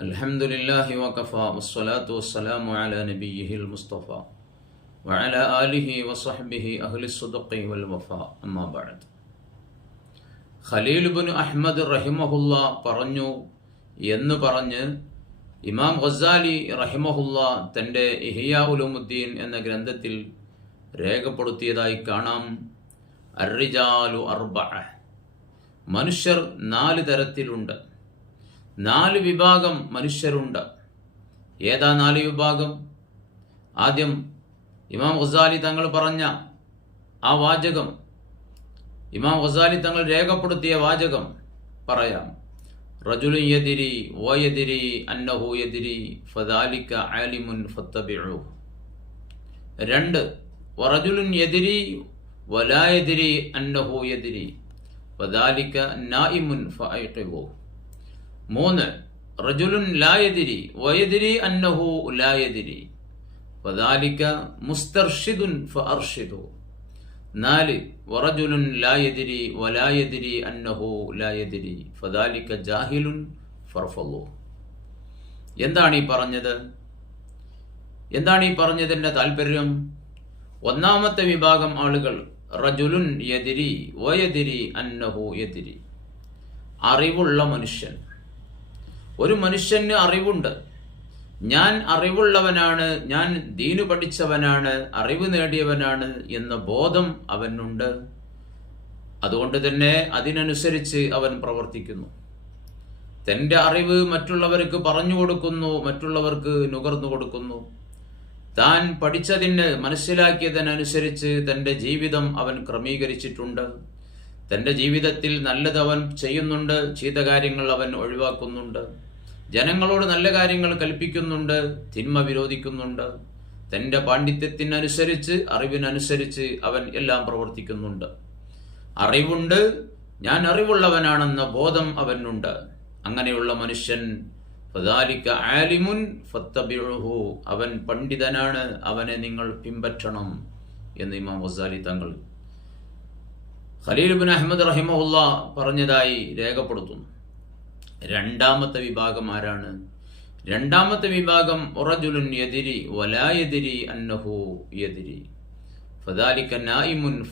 الحمد لله وكفى والصلاة والسلام على نبيه المصطفى وعلى آله وصحبه أهل الصدق والوفاء أما بعد Khaleel bin Ahmad റഹിമഹുല്ല പറഞ്ഞു എന്ന് പറഞ്ഞ് ഇമാം ഖസാലി റഹിമഹുല്ല തൻ്റെ ഇഹിയാ ഉലുമുദ്ദീൻ എന്ന ഗ്രന്ഥത്തിൽ രേഖപ്പെടുത്തിയതായി കാണാം അർറിജാലു അർബ മനുഷ്യർ നാല് തരത്തിലുണ്ട് നാല് വിഭാഗം മനുഷ്യരുണ്ട്. ഏതാ നാല് വിഭാഗം? ആദ്യം ഇമാം ഖസാലി തങ്ങൾ പറഞ്ഞ ആ വാചകം. ഇമാം ഖസാലി തങ്ങൾ രേഖപ്പെടുത്തിയ വാചകം പറയാം. റജുലു യദിരി വയദിരി അന്നഹു യദിരി ഫദാലിക ആലിമുൻ ഫത്തബിഴു രണ്ട് വറജുലുൻ യദിരി വലായദിരി അന്നഹു യദിരി ഫദാലിക നായിമുൻ ഫഅയ്ഖിബു മൂന്ന്. റജുലുൻ ലായതിരി വയതിരി അന്നഹു ലായതിരി വദാലിക മുസ്തർഷിദുൻ ഫർഷിദു നാല് വറജുലുൻ ലായതിരി വലായതിരി അന്നഹു ലായതിരി ഫദാലിക ജാഹിലുൻ ഫർഫലു എന്താണ് ഈ പറഞ്ഞത്? എന്താണ് ഈ പറഞ്ഞതിന്റെ താല്പര്യം ഒന്നാമത്തെ വിഭാഗം ആളുകൾ റജുലുൻ യതിരി വയതിരി അന്നഹു യതിരി അറിവുള്ള മനുഷ്യൻ. ഒരു മനുഷ്യന് അറിവുണ്ട്. ഞാൻ അറിവുള്ളവനാണ് ഞാൻ ദീനു പഠിച്ചവനാണ് അറിവ് നേടിയവനാണ് എന്ന ബോധം അവനുണ്ട്. അതുകൊണ്ട് തന്നെ അതിനനുസരിച്ച് അവൻ പ്രവർത്തിക്കുന്നു. തന്റെ അറിവ് മറ്റുള്ളവർക്ക് പറഞ്ഞു കൊടുക്കുന്നു മറ്റുള്ളവർക്ക് നുകർന്നു കൊടുക്കുന്നു. താൻ പഠിച്ചതിന് മനസ്സിലാക്കിയതിനനുസരിച്ച് തന്റെ ജീവിതം അവൻ ക്രമീകരിച്ചിട്ടുണ്ട്. തന്റെ ജീവിതത്തിൽ നല്ലത് അവൻ ചെയ്യുന്നുണ്ട് ചീത്ത കാര്യങ്ങൾ അവൻ ഒഴിവാക്കുന്നുണ്ട്. ജനങ്ങളോട് നല്ല കാര്യങ്ങൾ കൽപ്പിക്കുന്നുണ്ട് തിന്മ വിരോധിക്കുന്നുണ്ട്. തന്റെ പാണ്ഡിത്യത്തിനനുസരിച്ച് അറിവിനനുസരിച്ച് അവൻ എല്ലാം പ്രവർത്തിക്കുന്നുണ്ട്. അറിവുണ്ട് ഞാൻ അറിവുള്ളവനാണെന്ന ബോധം അവനുണ്ട്. അങ്ങനെയുള്ള മനുഷ്യൻ ആലിമുൻ അവൻ പണ്ഡിതനാണ് അവനെ നിങ്ങൾ പിൻപറ്റണം എന്ന് ഇമാം വസാലി തങ്ങൾ ഖലീൽ ബിൻ അഹമ്മദ് റഹിമഹുല്ല പറഞ്ഞതായി രേഖപ്പെടുത്തുന്നു. രണ്ടാമത്തെ വിഭാഗം ആരാണ്? രണ്ടാമത്തെ വിഭാഗം ഉറജുലുൻ യതിരി വലായതിരി അന്നഹു യതിരി. ഫദാലിക്ക നായിമുൻ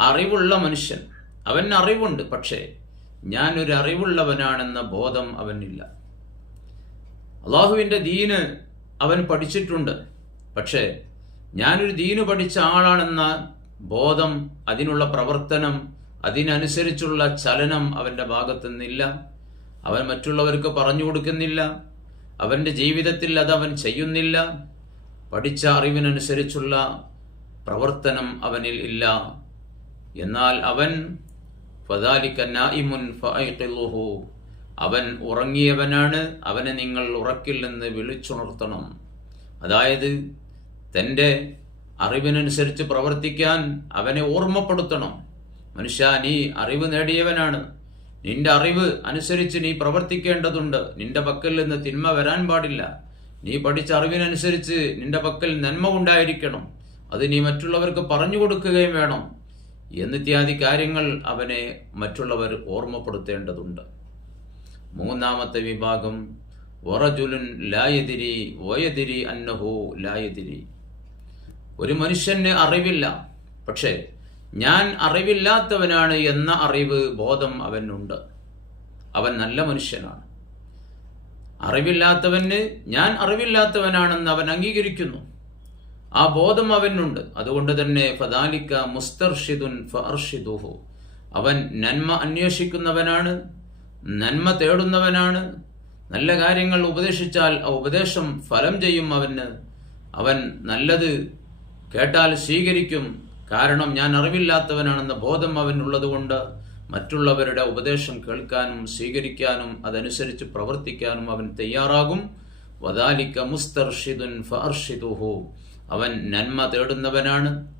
അറിവുള്ള മനുഷ്യൻ. അവൻ അറിവുണ്ട് പക്ഷേ ഞാൻ ഒരു അറിവുള്ളവനാണെന്ന ബോധം അവനില്ല. അള്ളാഹുവിന്റെ ദീന് അവൻ പഠിച്ചിട്ടുണ്ട് പക്ഷേ ഞാനൊരു ദീന് പഠിച്ച ആളാണെന്ന ബോധം അതിനുള്ള പ്രവർത്തനം അതിനനുസരിച്ചുള്ള ചലനം അവന്റെ ഭാഗത്തു നിന്നില്ല. അവൻ മറ്റുള്ളവർക്ക് പറഞ്ഞു കൊടുക്കുന്നില്ല. അവന്റെ ജീവിതത്തിൽ അത് അവൻ ചെയ്യുന്നില്ല. പഠിച്ച അറിവിനനുസരിച്ചുള്ള പ്രവർത്തനം അവനിൽ ഇല്ല. എന്നാൽ അവൻ അവൻ ഉറങ്ങിയവനാണ്. അവനെ നിങ്ങൾ ഉറക്കിൽ നിന്ന് വിളിച്ചുണർത്തണം. അതായത് തന്റെ അറിവിനനുസരിച്ച് പ്രവർത്തിക്കാൻ അവനെ ഓർമ്മപ്പെടുത്തണം. മനുഷ്യ നീ അറിവ് നേടിയവനാണ്. നിന്റെ അറിവ് അനുസരിച്ച് നീ പ്രവർത്തിക്കേണ്ടതുണ്ട്. നിന്റെ പക്കൽ നിന്ന് തിന്മ വരാൻ പാടില്ല. നീ പഠിച്ച അറിവിനനുസരിച്ച് നിന്റെ പക്കൽ നന്മ ഉണ്ടായിരിക്കണം. അത് നീ മറ്റുള്ളവർക്ക് പറഞ്ഞു കൊടുക്കുകയും വേണം. എന്നിത്യാദി കാര്യങ്ങൾ അവനെ മറ്റുള്ളവർ ഓർമ്മപ്പെടുത്തേണ്ടതുണ്ട്. മൂന്നാമത്തെ വിഭാഗം വറജുലുൻ ലായതിരി വയതിരി അന്നഹു ലായതിരി ഒരു മനുഷ്യന് അറിവില്ല പക്ഷേ ഞാൻ അറിവില്ലാത്തവനാണ് എന്ന അറിവ് ബോധം അവനുണ്ട്. അവൻ നല്ല മനുഷ്യനാണ്. അറിവില്ലാത്തവന് ഞാൻ അറിവില്ലാത്തവനാണെന്ന് അവൻ അംഗീകരിക്കുന്നു. ആ ബോധം അവനുണ്ട്. അതുകൊണ്ട് തന്നെ ഫദാലിക്ക മുസ്തർഷിദുൻ ഫർഷിദുഹു അവൻ നന്മ അന്വേഷിക്കുന്നവനാണ് നന്മ തേടുന്നവനാണ്. നല്ല കാര്യങ്ങൾ ഉപദേശിച്ചാൽ ആ ഉപദേശം ഫലം ചെയ്യും അവന്. അവൻ നല്ലത് കേട്ടാൽ സ്വീകരിക്കും. കാരണം ഞാൻ അറിവില്ലാത്തവനാണെന്ന ബോധം അവനുള്ളതുകൊണ്ട് മറ്റുള്ളവരുടെ ഉപദേശം കേൾക്കാനും സ്വീകരിക്കാനും അതനുസരിച്ച് പ്രവർത്തിക്കാനും അവൻ തയ്യാറാകും. വദാലിക്ക മുസ്തർഷിദുൻ ഫർഷിദുഹു അവൻ നന്മ തേടുന്നവനാണ്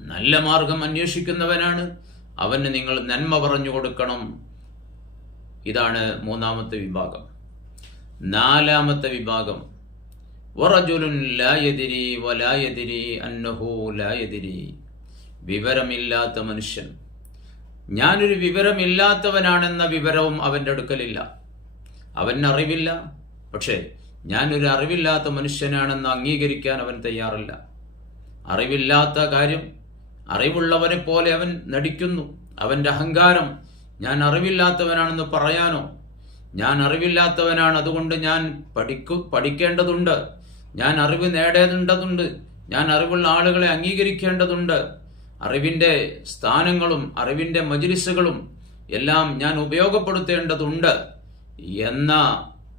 നല്ല മാർഗം അന്വേഷിക്കുന്നവനാണ്. അവന് നിങ്ങൾ നന്മ പറഞ്ഞു കൊടുക്കണം. ഇതാണ് മൂന്നാമത്തെ വിഭാഗം. നാലാമത്തെ വിഭാഗം. വറജുലുൻ ലായതിരി വലായതിരി അന്നഹു ലായതിരി വിവരമില്ലാത്ത മനുഷ്യൻ. ഞാനൊരു വിവരമില്ലാത്തവനാണെന്ന വിവരവും അവന്റെ അടുക്കലില്ല. അവൻ അറിവില്ല പക്ഷേ ഞാനൊരു അറിവില്ലാത്ത മനുഷ്യനാണെന്ന് അംഗീകരിക്കാൻ അവൻ തയ്യാറില്ല. അറിവില്ലാത്ത കാര്യം അറിവുള്ളവനെ പോലെ അവൻ നടിക്കുന്നു. അവന്റെ അഹങ്കാരം ഞാൻ അറിവില്ലാത്തവനാണെന്ന് പറയാനോ? ഞാൻ അറിവില്ലാത്തവനാണ് അതുകൊണ്ട് ഞാൻ പഠിക്കു പഠിക്കേണ്ടതുണ്ട്. ഞാൻ അറിവ് നേടേണ്ടതുണ്ട്. ഞാൻ അറിവുള്ള ആളുകളെ അംഗീകരിക്കേണ്ടതുണ്ട്. അറിവിന്റെ സ്ഥാനങ്ങളും അറിവിന്റെ മജിലിസുകളും എല്ലാം ഞാൻ ഉപയോഗപ്പെടുത്തേണ്ടതുണ്ട് എന്ന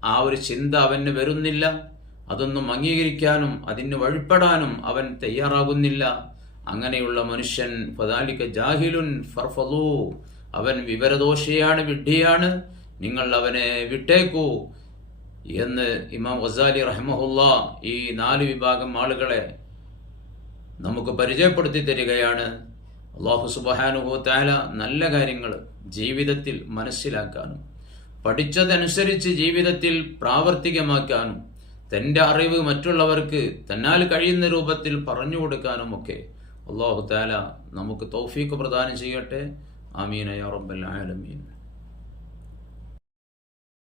ആ ഒരു ചിന്ത അവന് വരുന്നില്ല. അതൊന്നും അംഗീകരിക്കാനും അതിന് വഴിപ്പെടാനും അവൻ തയ്യാറാകുന്നില്ല. അങ്ങനെയുള്ള മനുഷ്യൻ ഫദാലിക ജാഹിലുൻ ഫർഫലൂ അവൻ വിവരദോഷിയാണ് വിഡ്ഢിയാണ്. നിങ്ങൾ അവനെ വിട്ടേക്കൂ എന്ന് ഇമാം ഗസാലി റഹ്മുല്ല ഈ നാല് വിഭാഗം ആളുകളെ നമുക്ക് പരിചയപ്പെടുത്തി തരികയാണ്. അള്ളാഹു സുബഹാനുഹോ താല നല്ല കാര്യങ്ങൾ ജീവിതത്തിൽ മനസ്സിലാക്കാനും പഠിച്ചതനുസരിച്ച് ജീവിതത്തിൽ പ്രാവർത്തികമാക്കാനും തന്റെ അറിവ് മറ്റുള്ളവർക്ക് തന്നാൽ കഴിയുന്ന രൂപത്തിൽ പറഞ്ഞു കൊടുക്കാനും ഒക്കെ അള്ളാഹു താല നമുക്ക് തൗഫീഖ് പ്രദാനം ചെയ്യട്ടെ. ആമീന യാ റബ്ബൽ ആലമീൻ.